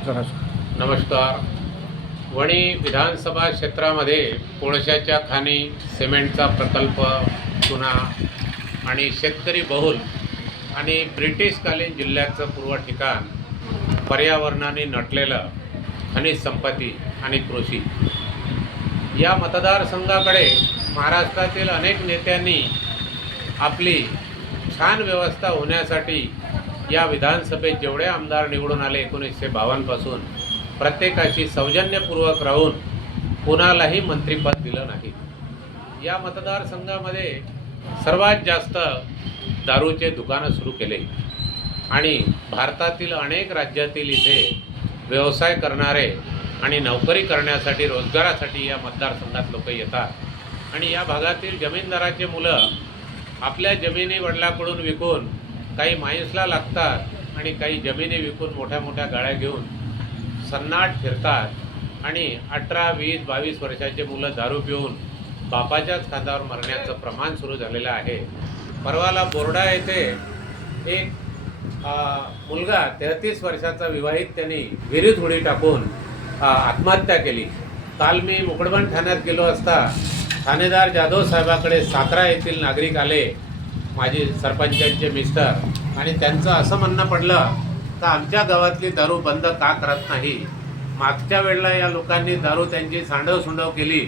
नमस्कार. वणी विधानसभा क्षेत्रामध्ये कोळशाच्या खाणी, सिमेंटचा प्रकल्प, चुना आणि शेतकरी बहुल आणि ब्रिटिशकालीन जिल्ह्याचं पूर्व ठिकाण, पर्यावरणाने नटलेलं खनिज संपत्ती आणि कृषी या मतदारसंघाकडे महाराष्ट्रातील अनेक नेत्यांनी आपली छान व्यवस्था होण्यासाठी या विधानसभेत जेवढे आमदार निवडून आले 1952 पासून प्रत्येकाशी सौजन्यपूर्वक राहून कोणालाही मंत्रिपद दिलं नाही. या मतदारसंघामध्ये सर्वात जास्त दारूचे दुकानं सुरू केले आणि भारतातील अनेक राज्यातील इथे व्यवसाय करणारे आणि नोकरी करण्यासाठी, रोजगारासाठी या मतदारसंघात लोक येतात आणि या भागातील जमीनदाराचे मुलं आपल्या जमिनी वडिलांकडून विकून काही माईन्सला लागतात आणि काही जमिनी विकून मोठ्या मोठ्या गाड्या घेऊन सन्नाट फिरतात आणि 18, 20, 22 वर्षाचे मुलं दारू पिऊन बापाच्याच खांद्यावर मरण्याचं प्रमाण सुरू झालेलं आहे. परवाला बोर्डा येथे एक मुलगा 33 वर्षाचा विवाहित त्यांनी विहिरीत उडी टाकून आत्महत्या केली. काल मी मुकडबन ठाण्यात गेलो असता ठाणेदार जाधव साहेबाकडे सातारा येथील नागरिक आले, माझे सरपंचांचे मिस्टर, आणि त्यांचं असं म्हणणं पडलं तर आमच्या गावातली दारू बंद का करत नाही. मागच्या वेळेला या लोकांनी दारू त्यांची सांडवसुंडव केली,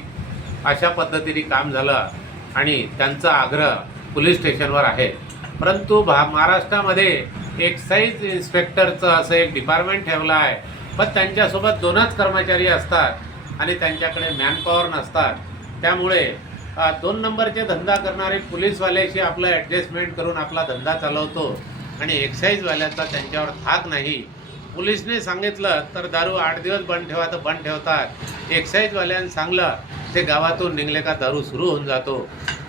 अशा पद्धतीने काम झालं आणि त्यांचा आग्रह पोलीस स्टेशनवर आहे. परंतु महाराष्ट्रामध्ये एक्साईज इन्स्पेक्टरचं असं एक डिपार्टमेंट ठेवलं आहे, पण त्यांच्यासोबत 2च कर्मचारी असतात आणि त्यांच्याकडे मॅनपॉवर नसतात. त्यामुळे 2 नंबरचे धंदा करणारे पोलीसवाल्याशी आपलं ॲडजस्टमेंट करून आपला धंदा चालवतो आणि एक्साईजवाल्याचा त्यांच्यावर धाक नाही. पोलिसने सांगितलं तर दारू 8 दिवस बंद ठेवा तर बंद ठेवतात. एक्साईजवाल्यानं सांगलं ते गावातून निघले का दारू सुरू होऊन जातो.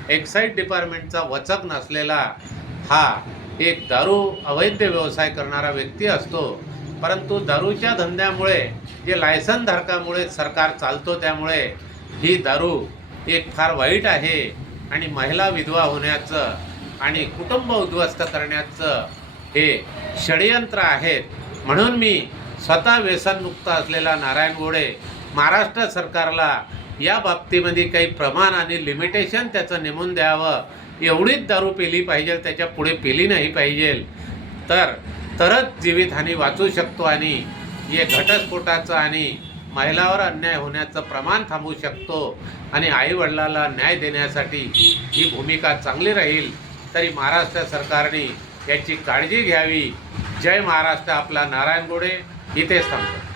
एक्साईज डिपार्टमेंटचा वचक नसलेला हा एक दारू अवैध व्यवसाय करणारा व्यक्ती असतो. परंतु दारूच्या धंद्यामुळे जे लायसनधारकामुळे सरकार चालतो, त्यामुळे ही दारू एक फार वाईट आहे आणि महिला विधवा होण्याचं आणि कुटुंब उद्ध्वस्त करण्याचं हे षडयंत्र आहेत. म्हणून मी स्वतः व्यसनमुक्त असलेला नारायण गोडे महाराष्ट्र सरकारला या बाबतीमध्ये काही प्रमाण आणि लिमिटेशन त्याचं नेमून द्यावं. एवढीच दारू पेली पाहिजे, त्याच्या पुढे पेली नाही पाहिजे, तरच जीवितहानी वाचू शकतो आणि हे घटस्फोटाचं आणि महिलावर अन्याय होण्याचं प्रमाण थांबवू शकतो आणि आईवडिलाला न्याय देण्यासाठी ही भूमिका चांगली राहील. तरी महाराष्ट्र सरकारने याची काळजी घ्यावी. जय महाराष्ट्र. आपला नारायण गोडे इथेच थांबतो.